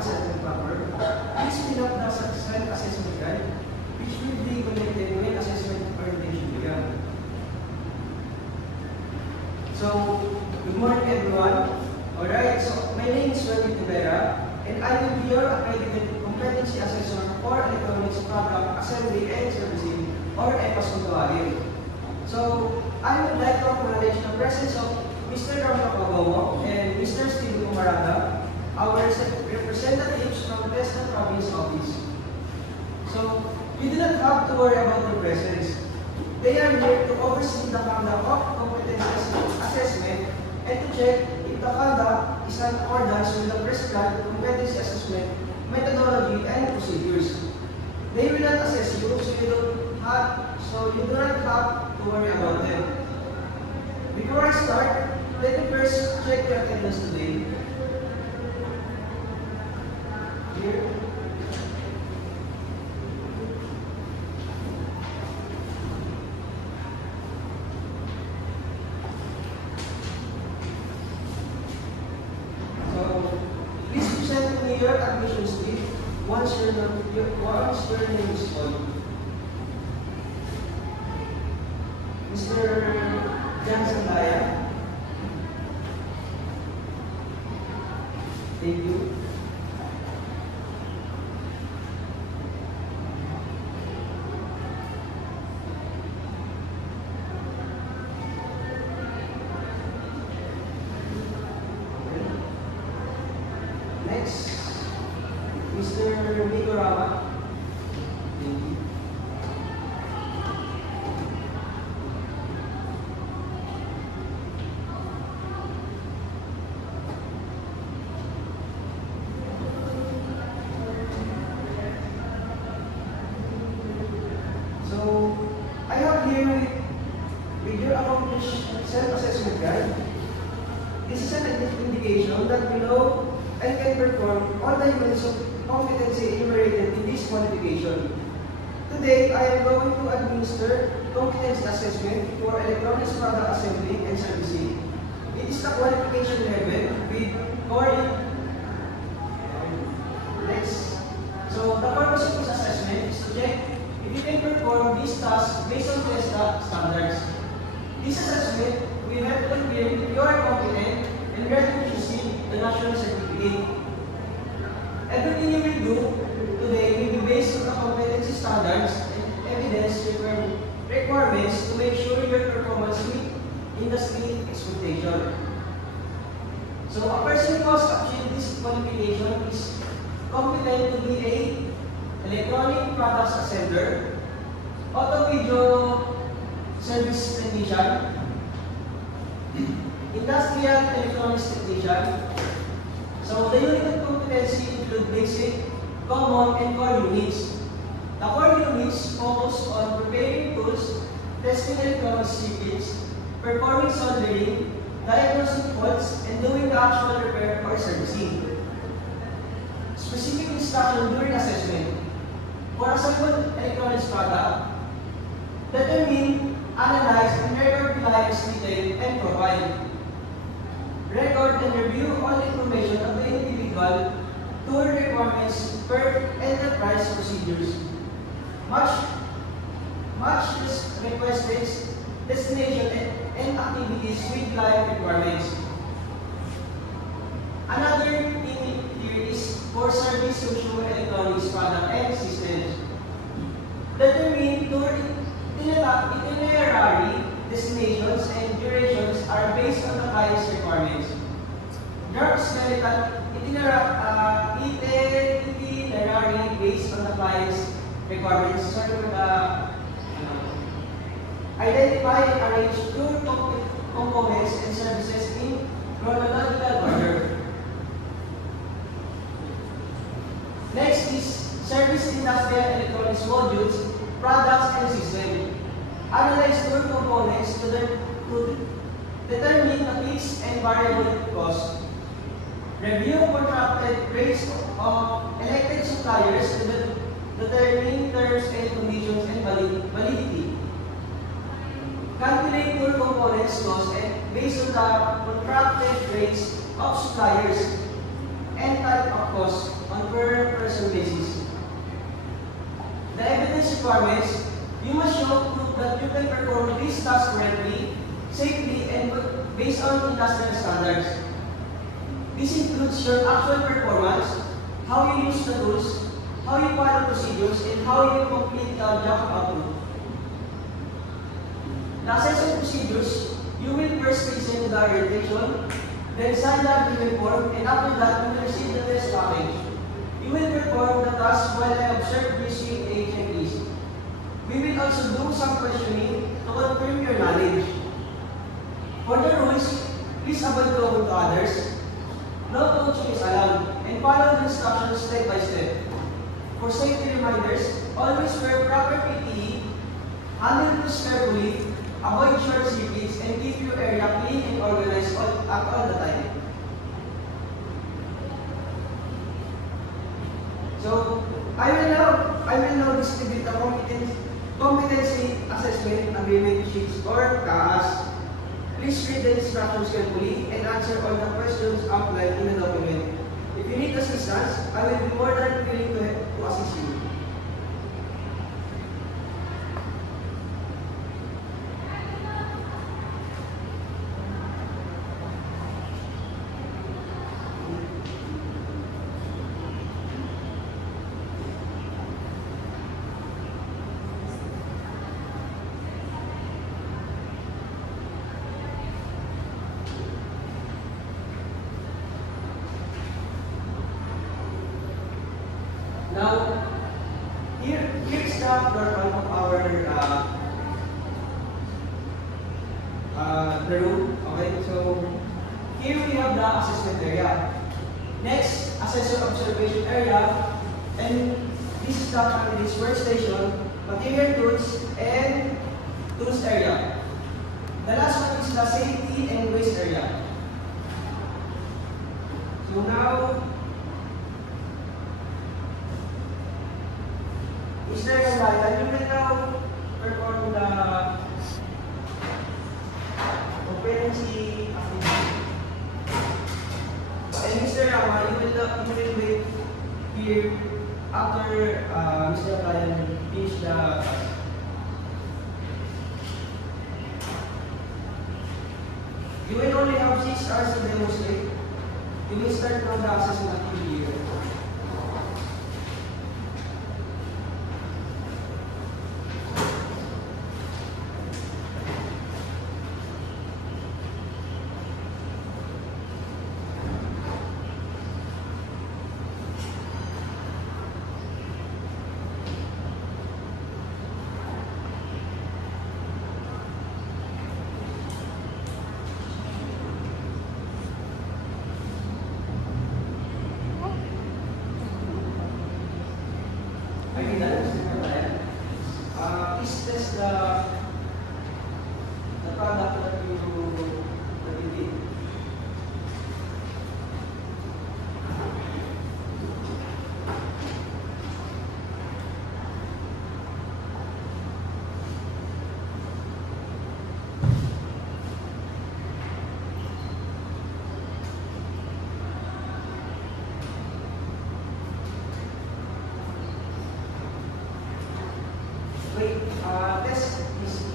accepted proper, please fill up the self-assessment guide, which will be connected when assessment orientation began. So, good morning everyone. Alright, so my name is Wendy Tibera, and I will be your accredited competency assessor for electronics product assembly and servicing, or EPAS kung tawagin. So, I would like to acknowledge the presence of Mr. Ramon Cagomo and Mr. Steve Umarada, our representatives from Quezon Province Office. So, you do not have to worry about their presence. They are here to oversee the conduct of competency assessment and to check if the conduct is in accordance with the prescribed competency assessment methodology and procedures. They will not assess you, so you do not have to worry about them. Before I start, let me first check your attendance today. Here. So, please present to me your admission slip once your name is called. Mr. Jan Sandaya. Thank you. Next, Mr. Nico Rama. Thank you. So, I have here with your accomplished self-assessment guide. This is an indication that we know and can perform all the units of competency enumerated in this qualification. Today, I am going to administer competence assessment for electronics product assembly and servicing. It is the qualification level with core. Next. So, the purpose of this assessment is to check if you can perform these tasks based on TESDA standards. This assessment will help confirm if you are competent and ready to receive the national certificate. Everything you will do today will be based on the competency standards and evidence requirements to make sure your performance meets industry expectation. So, a person who has achieved this qualification is competent to be a electronic products assembler, auto-video service technician, industrial electronics technician. So, the unit of competency include basic, common, and core units. The core units focus on preparing tools, testing electronic circuits, performing soldering, diagnosing faults, and doing the actual repair or servicing. Specific instruction during assessment. For assembled electronics product, determine, analyze, and record client's detail and provide. Record and review all information of the individual, tool requirements per enterprise procedures. Match requested destination and activities with client requirements. Another thing here is for service social electronics product and systems. Determine tour itinerary, destinations, and durations are based on the client's requirements. Drug skeletal itinerary based on the client's requirements. Identify and arrange tour components and services in chronological order. Next is service industrial electronics modules, products, and systems. Analyze tool components to determine the fixed and variable cost. Review contracted rates of elected suppliers to determine terms and conditions and validity. Calculate tool components cost and based on the contracted rates of suppliers and type of cost on first-person basis. The evidence requirements, you must show proof that you can perform this task correctly, safely, and based on industrial standards. This includes your actual performance, how you use the tools, how you follow procedures, and how you complete the job output. The assessment procedures, you will first present the orientation, then sign the agreement form, and after that, you will receive the test package. You will perform the task while I observe using a checklist. We will also do some questioning to confirm your knowledge. For the rules, please avoid talking to others. No coaching is allowed, and follow the instructions step by step. For safety reminders, always wear proper PPE, handle tools carefully, avoid short circuits, and keep your area clean and organized at all the time. So, I will now distribute the competency assessment agreement sheets or CAAS. Please read the instructions carefully and answer all the questions outlined in the document. If you need assistance, I will be more than willing to assist you. Now, here's the floor plan of our the room. Okay, so here we have the assessment area. Next, assessor observation area, and this is the candidate's workstation, material tools, and tools area. The last one is the safety and waste area. So now, Mr. Ryan, you will now perform the competency activity. And Mr. Rama, you will wait here after Mr. Ryan finish the task. You will only have 6 hours to demonstrate. You will start from the assessment activity here. Is this the product that you did? Wait, test is to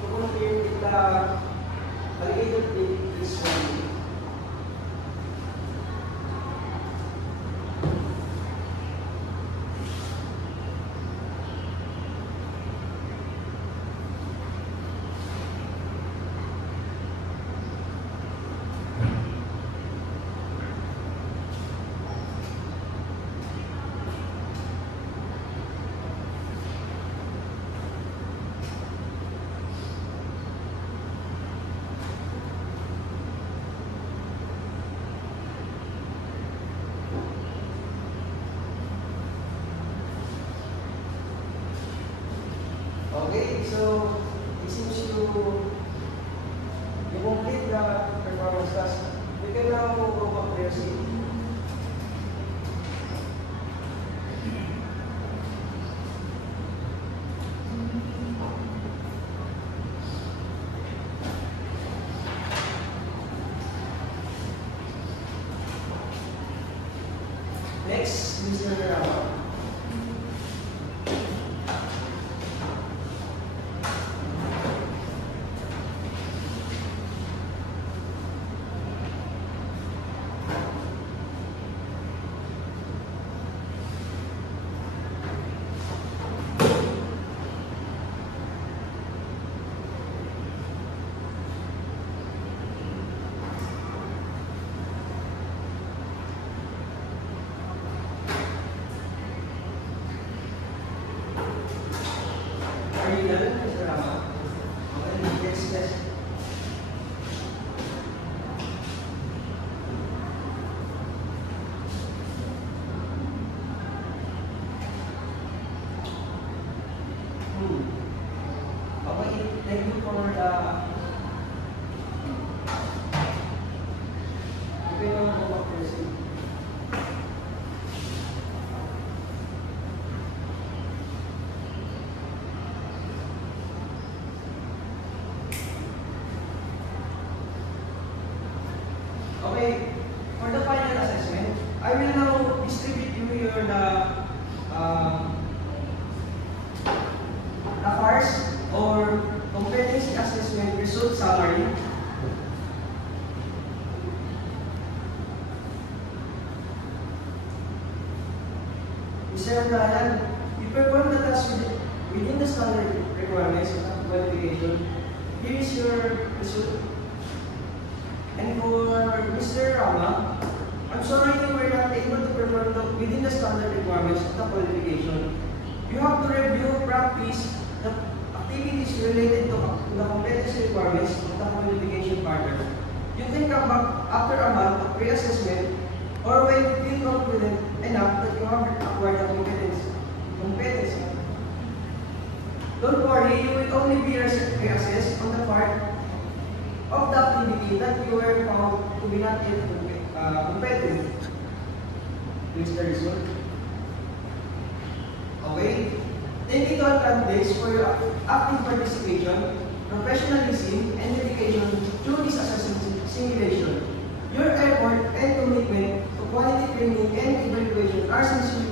confirm if the validated date is valid. Okay, so it seems you complete the performance task. You can now go back to your seat. Next, Mr. Rama. Are you done, Mr. Rama? Okay, next test. Okay, thank you for the... Okay, no, no, proceed. Okay, for the final assessment, I will now distribute you the FARS or competency assessment result summary. Mr. Brian, you perform the task within the standard requirements of the qualification. Here is your result. And for Mr. Rama, I'm sorry you were not able to perform within the standard requirements of the qualification. You have to review, practice the activities related to the competency requirements of the qualification partner. You can come back after a month of pre-assessment or when you feel confident enough that you have acquired the competency. Don't worry, you will only be reassessed on the part of the activity that you were found to be not yet competent. Mr. Rizal. Okay. Take into account this for your active participation, professionalism, and dedication through this assessment simulation. Your effort and commitment to quality training and evaluation are sincerely